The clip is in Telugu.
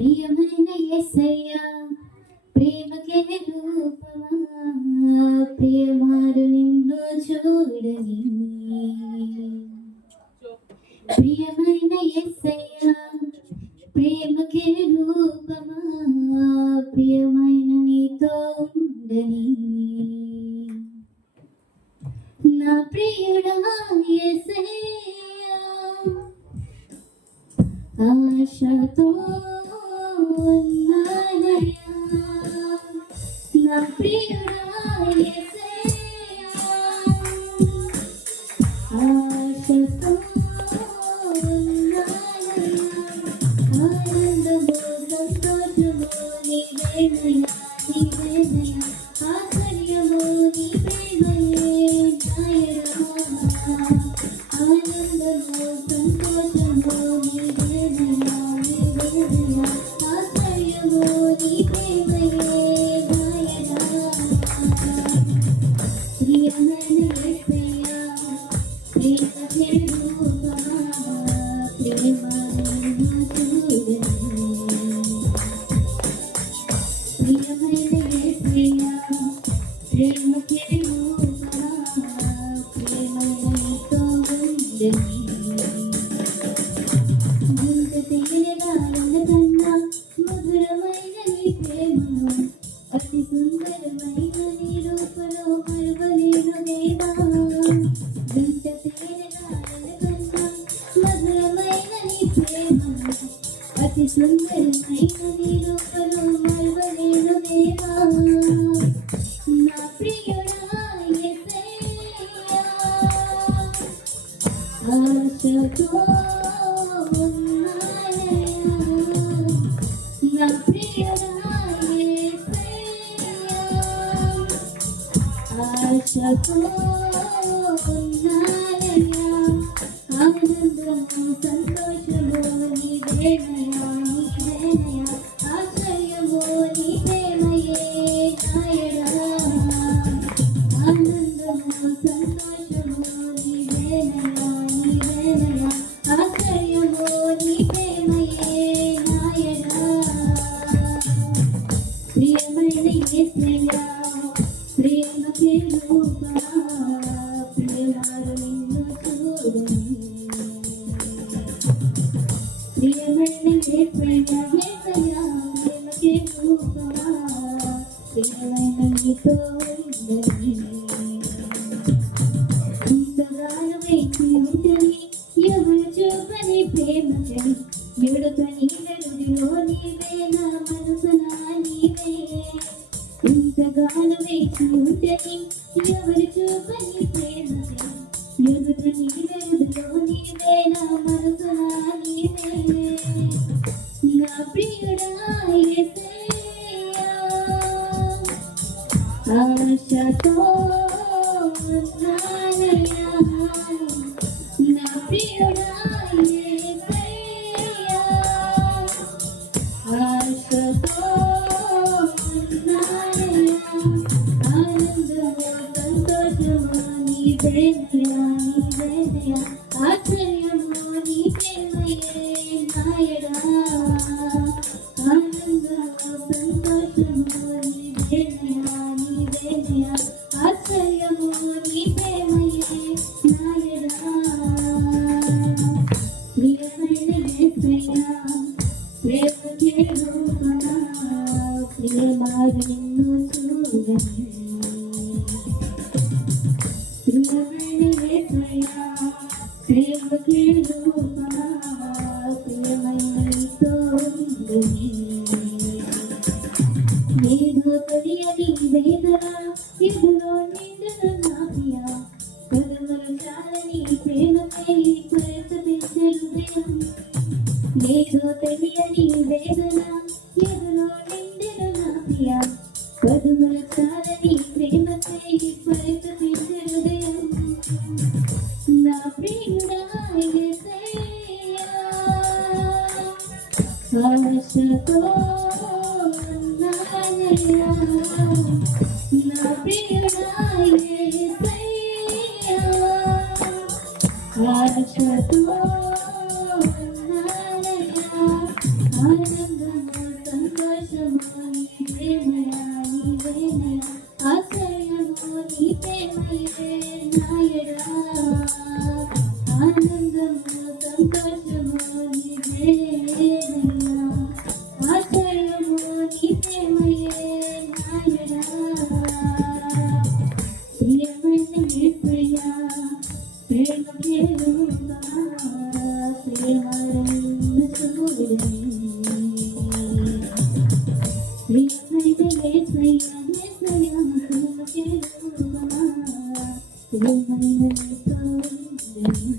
ప్రియమైన యేసయ్యా ప్రేమకే రూపమా ప్రియమారు నిన్ను చూడని ప్రియమైన యేసయ్యా ప్రేమకే రూపమా ప్రియమైన నీతో ఉండని నా ప్రియుడా యేసయ్యా ఆశతో ఉన్నానయ్యా నా ప్రియుడా యేసయ్యా ఆశతో ఉన్నానయ్యా ఆనందము సంతోషము నీవేనయ్యా నీవేనయ్యా ఆశ్చర్యము నీ ప్రేమయే నాయనా ఆనందము సంతోషము నీవేనయ్యా నీవేనయ్యా ఆశ్చర్యము నీ ప్రేమయే నాయనా ప్రియమైన యేసయ్యా ప్రేమకే రూపమా ప్రేమ నిన్ను చూడని ప్రియమైన యేసయ్యా ప్రేమకే రూపమా ప్రేమైన నీతో ఉండని ఇంత తేనెలారన కన్నా మధురమైన నీ ప్రేమను అతి సుందరమైన నీ రూపంలో మరువలేను దేవా ఇంత తేనెలారన కన్నా మధురమైన నీ ప్రేమను అతి సుందరమైన నీ రూపంలో మరువలేను దేవా నా ప్రియుడా యేసయ్యా ఆశతో ఉన్నానయ్యా నా ప్రియుడా యేసయ్యా ఆశతో ఉన్నానయ్యా ఆనందము సంతోషము నీవేనయ్యా నీవేనయ్యా ఆశ్చర్యము నీ ప్రేమయే నాయనా ఆనందము సంతోషము నీవేనయ్యా నీవేనయ్యా ఆశ్చర్యము నీ ప్రేమయే నాయనా ప్రియమైన యేసయ్యా ప్రేమకే రూపమా ప్రియమారు నిన్ను చూడని ప్రియమైన యేసయ్యా యేసయ్యా ప్రేమకే రూపమా ప్రియమైన నీతో ఉండని ఇంతగానో వేచి ఉంటని ఎవరు చూపని ప్రేమకని ఎడుక నీవెరుడిలో నీవే నా మనసునా నీవే ఇంతగానో వేచి ఉంటని ఎవరు చూపని ప్రేమకని ఎడుక నీవెరుడిలో నీవే నా మనసునా నీవే నా ప్రియుడా యేసయ్యా ఆశతో ఉన్నానయ్యా నా ప్రియుడా యేసయ్యా ఆశతో ఉన్నానయ్యా ఆనందము సంతోషము నీవేనయ్యా నీవేనయ్యా ఆశ్చర్యము నీ ప్రేమయే నాయనా ఆనందము సంతోషము నీవేనయ్యా నీవేనయ్యా ఆశ్చర్యము నీ ప్రేమయే నాయనా ప్రియమైన యేసయ్యా ప్రేమకే రూపమా ప్రియమారు నిన్ను చూడని ప్రియమైన యేసయ్యా ప్రేమకే రూపమా ప్రియమైన నీతో ఉండని ఏదో తెలియని వేదన ఎదురో నిండిన నా ప్రియ పదముల చాలని ప్రేమకై ప్రయత్నించే హృదయం ఏదో తెలియని వేదన ఎదురో నిండిన నా ప్రియ పదముల చాలని ప్రేమకై ప్రయత్నించే హృదయం నా ప్రియుడా యేసయ్యా ఆశతో ఉన్నానయ్యా నా ప్రియుడా యేసయ్యా ఆశతో ఉన్నానయ్యా ఆనంద ఆనందము సంతోషము నీవేనయా నీవేనయా ఆశ్రయము నీ ప్రేమయే నాయడా ఆనందము సంతోషము నీవేనయా ఆశ్రయము నీ ప్రేమయే నాయడా ప్రియమైన యేసయ్యా ప్రేమ ప్రేరుగా ప్రేమరన్న చూడని ప్రియమైన యేసయ్యా యేసయ్యా ప్రేమ ప్రేరుగా ప్రేమైన చూడని